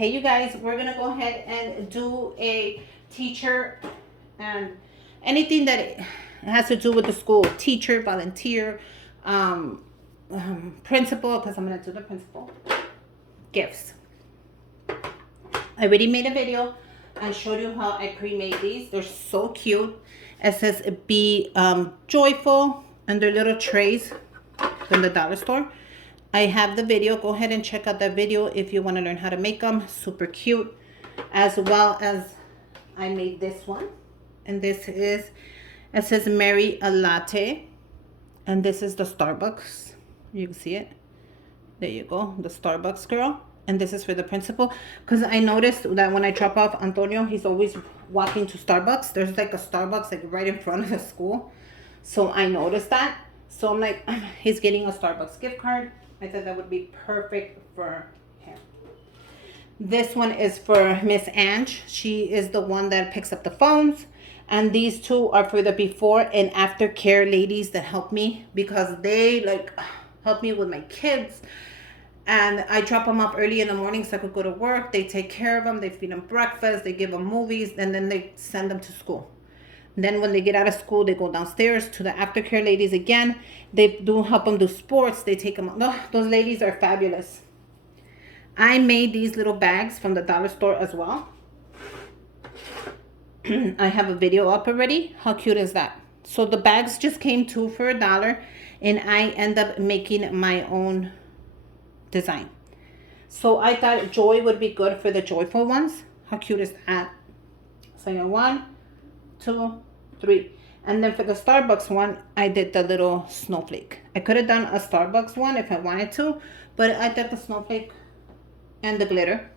Hey, you guys, we're gonna go ahead and do a teacher and anything that has to do with the school. Teacher, volunteer, principal, because I'm gonna do the principal. Gifts. I already made a video and showed you how I pre-made these. They're so cute. It says be joyful, and they're little trays from the dollar store. I have the video. Go ahead and check out that video if you want to learn how to make them. Super cute. As well as I made this one. And this is, it says Mary a latte. And this is the Starbucks. You can see it. There you go. The Starbucks girl. And this is for the principal. Because I noticed that when I drop off Antonio, he's always walking to Starbucks. There's like a Starbucks like right in front of the school. So I noticed that. So I'm like, he's getting a Starbucks gift card. I thought that would be perfect for him. This one is for Miss Ange. She is the one that picks up the phones. And these two are for the before and after care ladies that help me. Because they like help me with my kids. And I drop them off early in the morning so I could go to work. They take care of them. They feed them breakfast. They give them movies. And then they send them to school. Then when they get out of school, they go downstairs to the aftercare ladies again. They do help them do sports. They take them. Oh, those ladies are fabulous. I made these little bags from the dollar store as well. I have a video up already. How cute is that? So the bags just came two for $1. And I end up making my own design. So I thought joy would be good for the joyful ones. How cute is that? So you know, 1, 2, 3. And then for the Starbucks one, I did the little snowflake. I could have done a Starbucks one if I wanted to, but I did the snowflake and the glitter.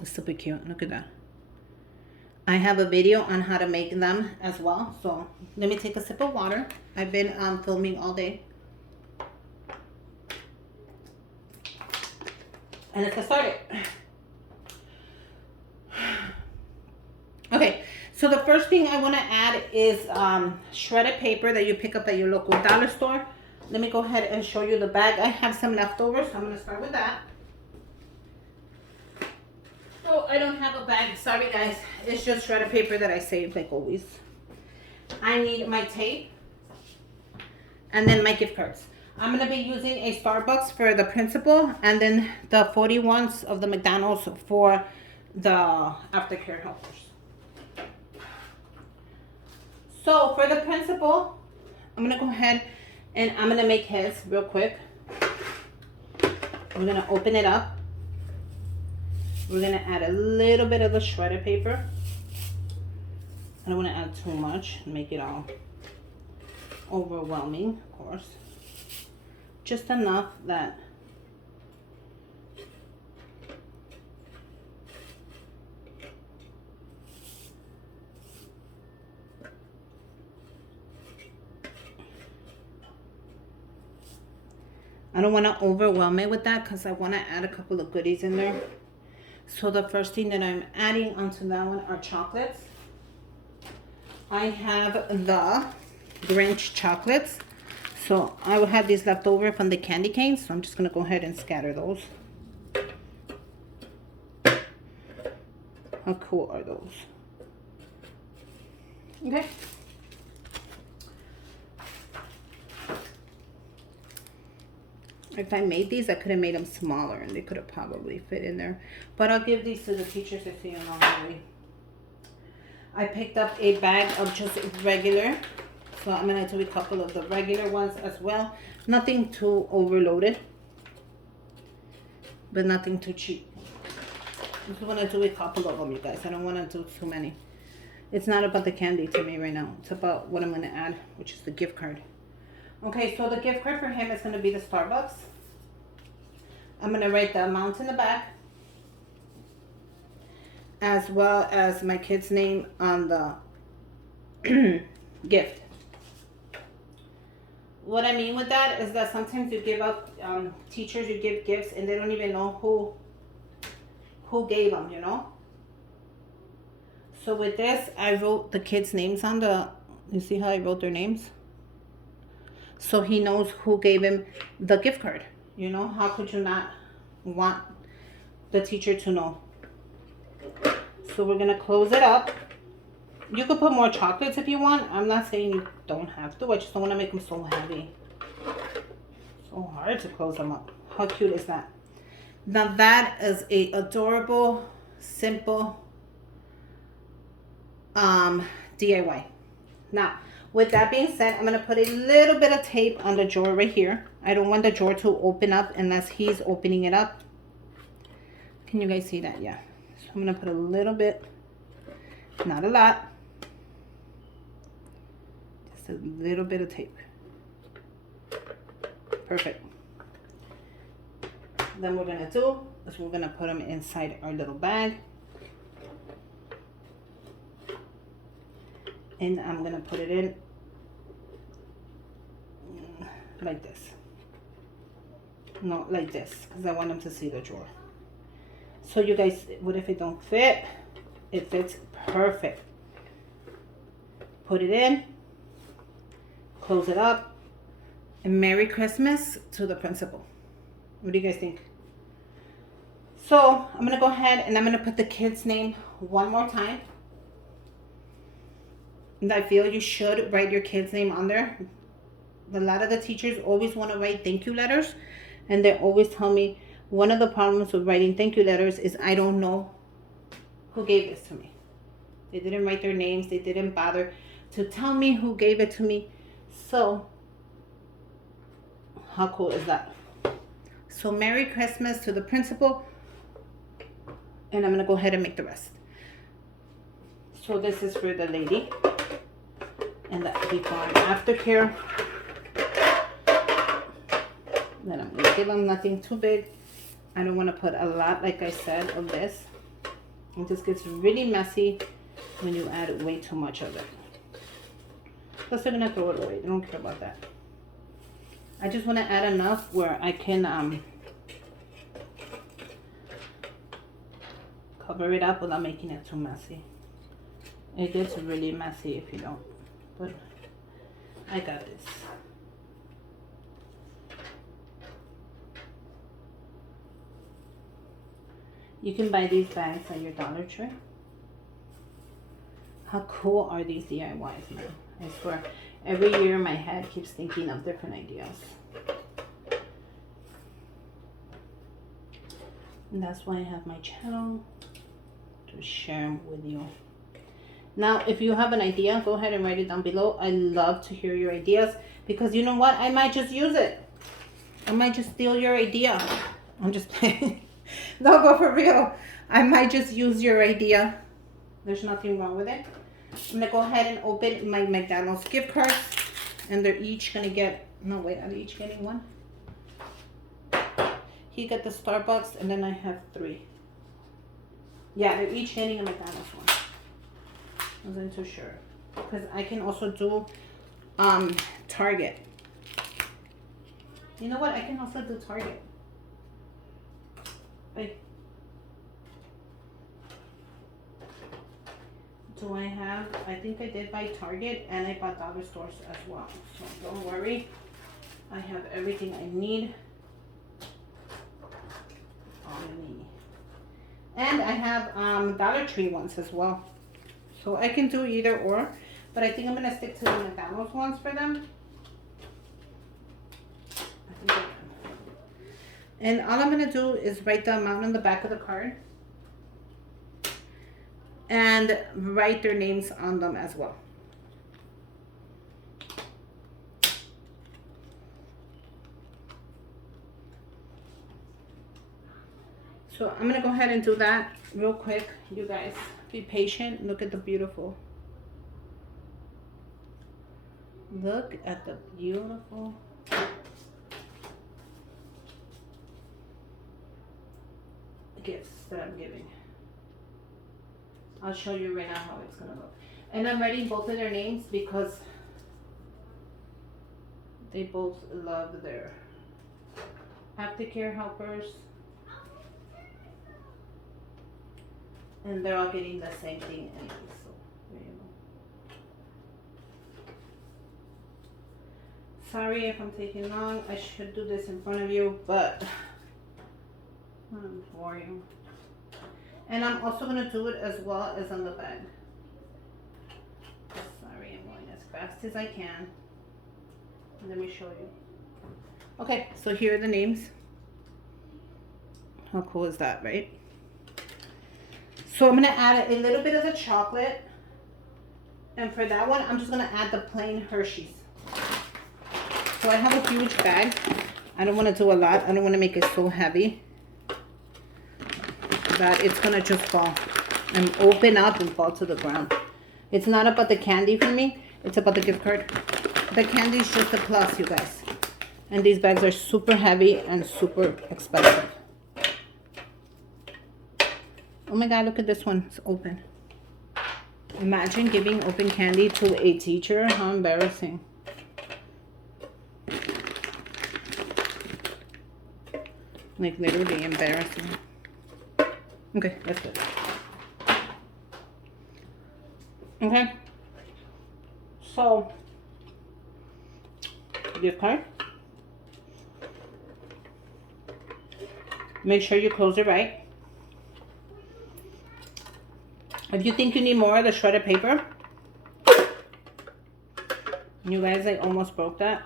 It's super cute. Look at that. I have a video on how to make them as well. So let me take a sip of water. I've been filming all day. And let's get started. Okay. So the first thing I want to add is shredded paper that you pick up at your local dollar store. Let me go ahead and show you the bag. I have some leftovers, so I'm going to start with that. Oh, I don't have a bag. Sorry, guys. It's just shredded paper that I saved, like always. I need my tape and then my gift cards. I'm going to be using a Starbucks for the principal and then the 41s of the McDonald's for the aftercare helpers. So for the principal, I'm going to go ahead and I'm going to make his real quick. We're going to open it up. We're going to add a little bit of the shredded paper. I don't want to add too much and make it all overwhelming, of course. Just enough that I don't want to overwhelm it with that because I want to add a couple of goodies in there. So the first thing that I'm adding onto that one are chocolates. I have the Grinch chocolates. So I will have these left over from the candy canes. So I'm just going to go ahead and scatter those. How cool are those? Okay. If I made these, I could have made them smaller and they could have probably fit in there. But I'll give these to the teachers if you know already. I picked up a bag of just regular. So I'm going to do a couple of the regular ones as well. Nothing too overloaded. But nothing too cheap. I just want to do a couple of them, you guys. I don't want to do too many. It's not about the candy to me right now. It's about what I'm going to add, which is the gift card. Okay, so the gift card for him is going to be the Starbucks. I'm going to write the amount in the back. As well as my kid's name on the gift. What I mean with that is that sometimes you give out, teachers, you give gifts and they don't even know who gave them, you know. So with this, I wrote the kids' names on the, you see how I wrote their names? So he knows who gave him the gift card. You know, how could you not want the teacher to know? So we're gonna close it up. You could put more chocolates if you want. I'm not saying you don't have to. I just don't want to make them so heavy. So hard to close them up. How cute is that? Now that is a adorable, simple DIY. Now, with that being said, I'm going to put a little bit of tape on the drawer right here. I don't want the drawer to open up unless he's opening it up. Can you guys see that? Yeah. So I'm going to put a little bit, not a lot. Just a little bit of tape. Perfect. Then what we're going to do is we're going to put them inside our little bag. And I'm going to put it in like this. No, like this, because I want them to see the drawer. So you guys, what if it don't fit? It fits perfect. Put it in, close it up, and Merry Christmas to the principal. What do you guys think? So I'm going to go ahead and I'm going to put the kid's name one more time. And I feel you should write your kid's name on there. A lot of the teachers always want to write thank you letters. And they always tell me one of the problems with writing thank you letters is I don't know who gave this to me. They didn't write their names. They didn't bother to tell me who gave it to me. So how cool is that? So Merry Christmas to the principal. And I'm going to go ahead and make the rest. So this is for the lady. And the before and after care. Then I'm going to give them nothing too big. I don't want to put a lot, like I said, of this. It just gets really messy when you add way too much of it. Plus they're going to throw it away. They don't care about that. I just want to add enough where I can cover it up without making it too messy. It gets really messy if you don't. But I got this. You can buy these bags at your Dollar Tree. How cool are these DIYs, man? I swear, every year my head keeps thinking of different ideas. And that's why I have my channel, to share them with you. Now, if you have an idea, go ahead and write it down below. I love to hear your ideas because you know what? I might just use it. I might just steal your idea. I'm just playing. No, go for real. I might just use your idea. There's nothing wrong with it. I'm going to go ahead and open my McDonald's gift cards. And they're each going to get... No, wait. Are they each getting one? He got the Starbucks and then I have 3. Yeah, they're each getting a McDonald's one. I wasn't too sure. Because I can also do Target. You know what? I can also do Target. Wait. Do I have... I think I did buy Target and I bought dollar stores as well. So don't worry. I have everything I need. And I have Dollar Tree ones as well. So I can do either or. But I think I'm going to stick to the McDonald's ones for them. And all I'm going to do is write the amount on the back of the card. And write their names on them as well. So I'm going to go ahead and do that real quick. You guys, be patient. Look at the beautiful. Look at the beautiful gifts that I'm giving. I'll show you right now how it's going to look. And I'm writing both of their names because they both love their aftercare helpers. And they're all getting the same thing anyway, so there you go. Sorry if I'm taking long. I should do this in front of you, but I'm for you. And I'm also going to do it as well as on the bag. Sorry, I'm going as fast as I can. Let me show you. Okay, so here are the names. How cool is that, right? So I'm going to add a little bit of the chocolate. And for that one, I'm just going to add the plain Hershey's. So I have a huge bag. I don't want to do a lot. I don't want to make it so heavy that it's going to just fall and open up and fall to the ground. It's not about the candy for me. It's about the gift card. The candy is just a plus, you guys. And these bags are super heavy and super expensive. Oh my God, look at this one. It's open. Imagine giving open candy to a teacher. How embarrassing. Like literally embarrassing. Okay, that's good. Okay. So, gift card. Make sure you close it right. If you think you need more of the shredded paper, you guys, I almost broke that.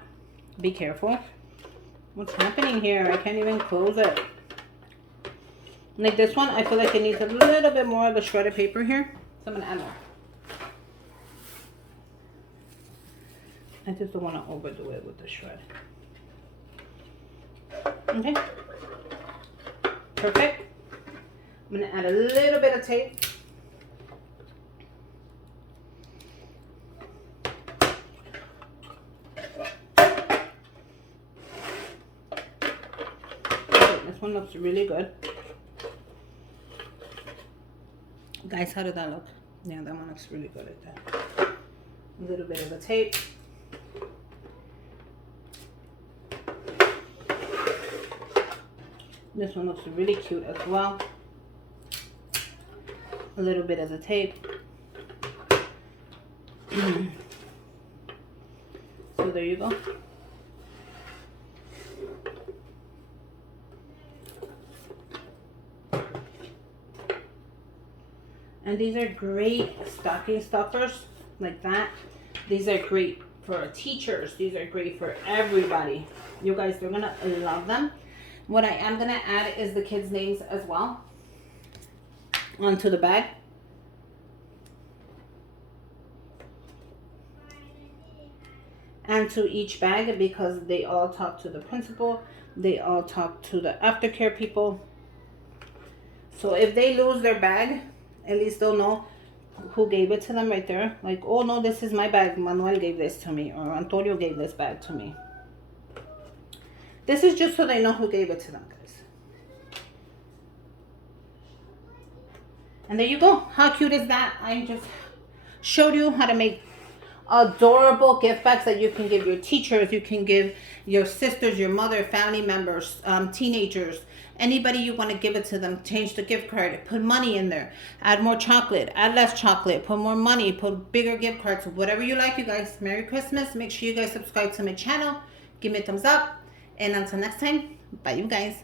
Be careful. What's happening here? I can't even close it. Like this one, I feel like it needs a little bit more of the shredded paper here. So I'm going to add more. I just don't want to overdo it with the shred. Okay. Perfect. I'm going to add a little bit of tape. This one looks really good. Guys, how did that look? Yeah, that one looks really good like that. A little bit of the tape. This one looks really cute as well. A little bit of the tape. So there you go. And these are great stocking stuffers like that. These are great for teachers. These are great for everybody. You guys, they're gonna love them. What I am gonna add is the kids' names as well onto the bag. And to each bag, because they all talk to the principal. They all talk to the aftercare people. So if they lose their bag, at least they'll know who gave it to them right there. Like, oh no, this is my bag. Manuel gave this to me, or Antonio gave this bag to me. This is just so they know who gave it to them, guys. And there you go. How cute is that? I just showed you how to make adorable gift bags that you can give your teachers, you can give your sisters, your mother, family members, teenagers, anybody you want to give it to them. Change the gift card, put money in there, add more chocolate, add less chocolate, put more money, put bigger gift cards, whatever you like, you guys. Merry Christmas. Make sure you guys subscribe to my channel, give me a thumbs up, and until next time, bye you guys.